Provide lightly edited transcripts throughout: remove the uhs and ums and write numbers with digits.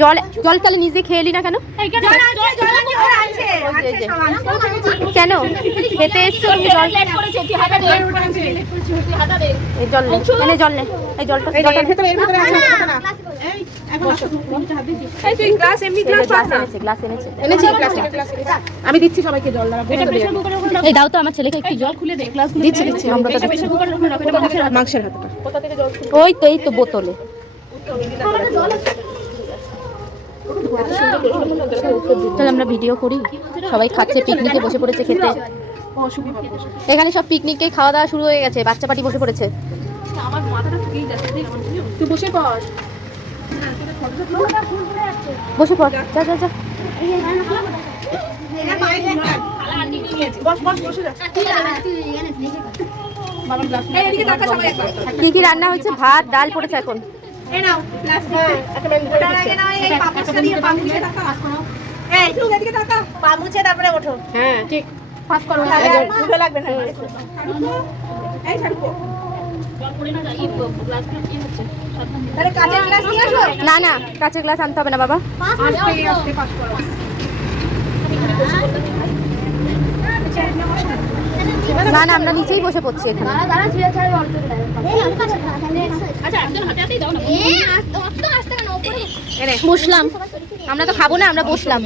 জল জল তাহলে নিজে খেয়ে এলি না কেন? কেন খেতে এসছো তুমি? জল জল নে, জল নে, এই জলটা আমি দিচ্ছি সবাইকে জল। এই দাও তো আমার ছেলেকে একটু জল খুলে দে। দিচ্ছি দিচ্ছি। মাংসের হাতে ওই তো এই তো বোতলে। তাহলে আমরা ভিডিও করি, সবাই খাচ্ছে, পিকনিকে বসে পড়েছে খেতে। এখানে সব পিকনিকে খাওয়া দাওয়া শুরু হয়ে গেছে, বাচ্চা পার্টি বসে পড়েছে। আমার মাথাটা ঠুকেই যাচ্ছে, তুই বসে পড়, বসে পড়, যা যা যা। কি কি রান্না হয়েছে? ভাত ডাল পড়েছে এখন। তারপরে ওঠো। হ্যাঁ ঠিক, পাস করো, লাগবে না। না না, কাঁচের গ্লাস আনতে হবে না বাবা। না না, আমরা নিচেই বসে পড়ছি এখানে। বসলাম, আমরা তো খাবো না, আমরা বসলাম।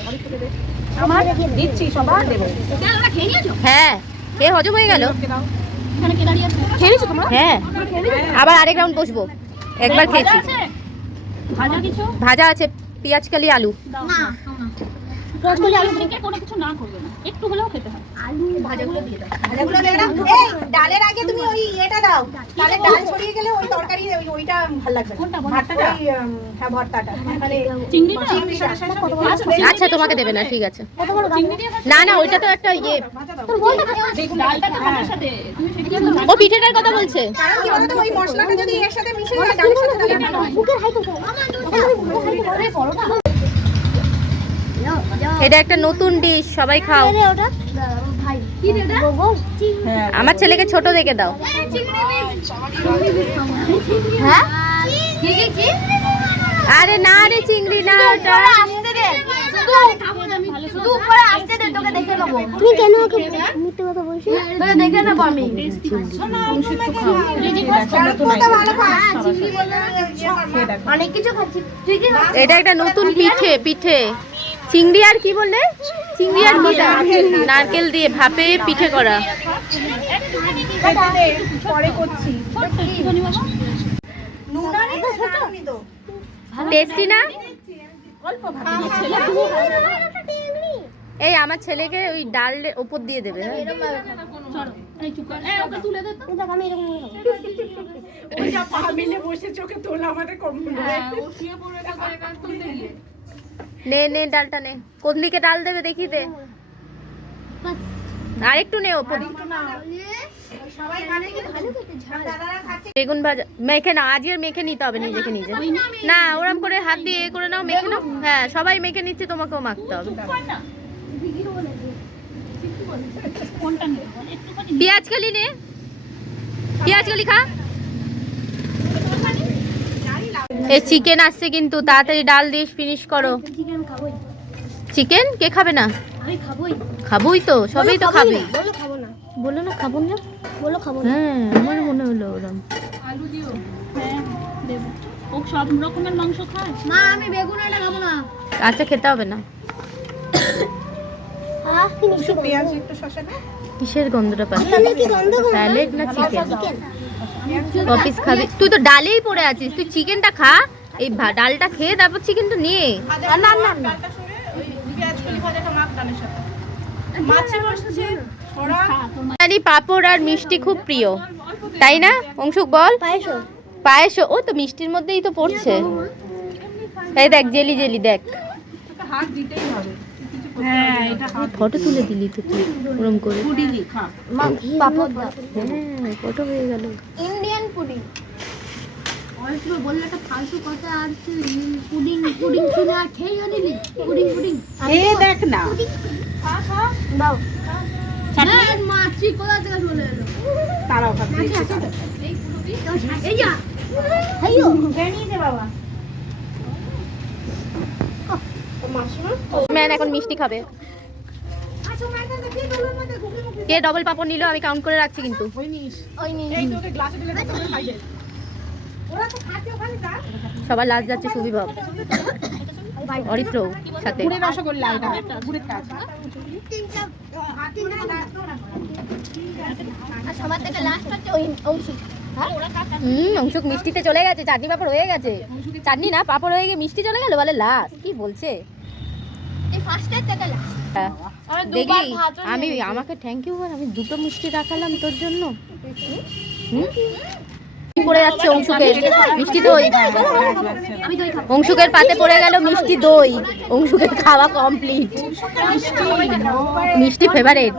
হ্যাঁ, খেয়ে হজম হয়ে গেল। হ্যাঁ, আবার আরেক রাউন্ড বসবো। একবার খেয়েছি। ভাজা আছে, পেঁয়াজ কালি আলু। একটু হলেও খেতে হয়। ডালের আগে তুমি ওই এটা দাও, তাহলে ডাল ছড়িয়ে গেলে ওই তরকারি ওইটা ভালো লাগবে। ভর্তাটা, হ্যাঁ ভর্তাটা, মানে চিংড়িটা। আচ্ছা তোমাকে দেবে না, ঠিক আছে। না না, ওইটা তো একটা ইয়ে। ও পিঠেটার কথা বলছে। কারণ কি বলতো, ওই মশলাটা যদি এর সাথে মিশে যায়, ডালের সাথে তাহলে এটা নয়। এটা একটা নতুন ডিশ, সবাই খাও। আমার ছেলেকে ছোট দেখে দাও। হ্যাঁ, আরে না রে, চিংড়ি না, ওটা তুমি কেন ওকে মিথ্যে কথা বলছো? দেখে নেবো আমি। অনেক কিছু খাচ্ছি। এটা একটা নতুন পিঠে। পিঠে চিংড়ি আর কি বললে? চিংড়ি আর কি? নারকেল দিয়ে ভাপে পিঠে করা। টেস্টি না? এই আমার ছেলেকে ওই ডাল ওপর দিয়ে দেবে। নে নে, ডালটা নে। কোন দিকে ডাল দেবে দেখি দে। আরেকটু নে ওপর। বেগুন ভাজা মেখে নাও, আজকের মেখে নিতে হবে নিজেকে নিজে। না, ওরম করে হাত দিয়ে এ করে নাও, মেখে নাও। হ্যাঁ, সবাই মেখে নিচ্ছে, তোমাকেও মাখতে হবে। পেঁয়াজ কালি নে, পেঁয়াজ কালি খা। এই চিকেন আসছে কিন্তু, তাড়াতাড়ি ডাল দিয়ে ফিনিশ করো। চিকেন কে খাবে না? খাবোই তো, সবাই তো খাবে। বলো না খাবো না, বলো খাবো না। হ্যাঁ আমার মনে হলো ওরম। আলু দিও, হ্যাঁ দেব। ও সব রকমের মাংস খায়। মা আমি বেগুন এটা খাবো না। আচ্ছা খেতে হবে না। পেঁয়াজ একটু শসা না। কিসের গন্ধটা পাচ্ছিস? কি গন্ধ? স্যালাড না চিকেন? চিকেন। কপিস খাবি? তুই তো ডালেই পড়ে আছিস, তুই চিকেনটা খা। এই ডালটা খেয়ে তারপর চিকেনটা নিয়ে। না না না, জানি পাঁপড় আর মিষ্টি খুব প্রিয়, তাই না অংশুক? বল। পায়েস। ও তো মিষ্টির মধ্যেই তো পড়ছে। এই দেখ জেলি জেলি, দেখ ফটো তুলে দিলি তো তুই ওরম করে। পাপড় দাও। হ্যাঁ, ফটো হয়ে গেল। Indian pudding. বললে একটা ফালতু কথা, আর পুডিং পুডিং শুনে আর খেয়েও দিলি। পুডিং পুডিং দেখ না, দাও। মাছি কোথা থেকে চলে এলো? তারাও খাবে। এই যা, হাইও জানিয়ে দে বাবা। ম্যান এখন মিষ্টি খাবে। কে ডবল পাপড় নিল আমি কাউন্ট করে রাখছি কিন্তু। সবার লাস্ট যাচ্ছে সুবিভব, অরিত্র সাথে। রসগোল্লা এটা গুড়ের কাজ। সবার থেকে লাস্ট হচ্ছে ওই অংশী। অংশুক মিষ্টিতে চলে গেছে, চাটনি পাপড় হয়ে গেছে, চাটনি না পাপড় হয়ে গিয়ে মিষ্টি চলে গেল, বলে লাস্ট। কি বলছে এই ফার্স্টের থেকে লাস্ট। দেখলি আমি, আমাকে থ্যাংক ইউ বল, আমি দুটো মিষ্টি রাখালাম তোর জন্য। পড়ে যাচ্ছে অংশুকের মিষ্টি দই, অংশুকের পাতে পড়ে গেল মিষ্টি দই। অংশুকের খাওয়া কমপ্লিট, মিষ্টি ফেভারিট।